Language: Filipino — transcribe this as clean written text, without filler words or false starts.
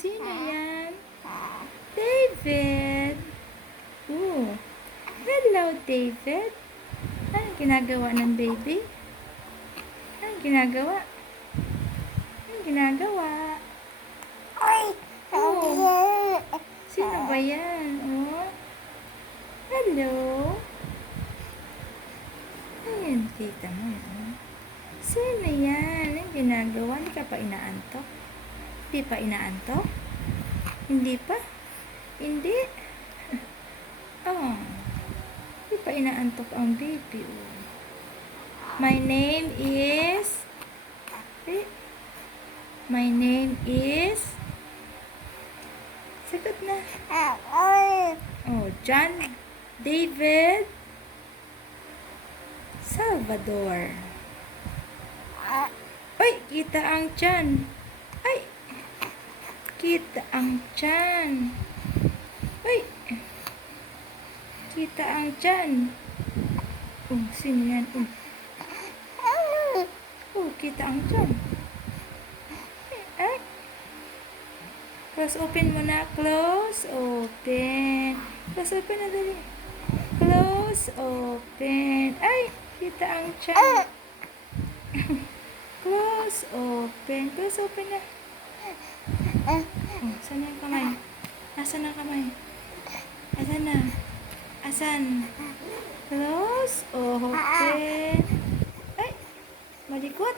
Sino yan? David! Hello, David! Anong ginagawa ng baby? Anong ginagawa? Anong ginagawa? Sino ba yan? Hello? Ayan, tita mo yan. Sino yan? Anong ginagawa? Hindi ka pa inaantok? Hindi pa inaantok? Hindi pa? Hindi? Hindi pa inaantok ang baby. My name is... My name is... Sagot na. John David Salvador. Ay, kita ang tiyan. Ay, kita ang tiyan. Ay, kita ang tiyan. Sino yan? Kita ang tiyan. Close open mo na. Close open. Close open na dali. Close open. Ay, kita ang tiyan. Close open. Close open na. Saan na yung kamay? Asan ang kamay? Asan na? Asan? Close open. Ay, malikot.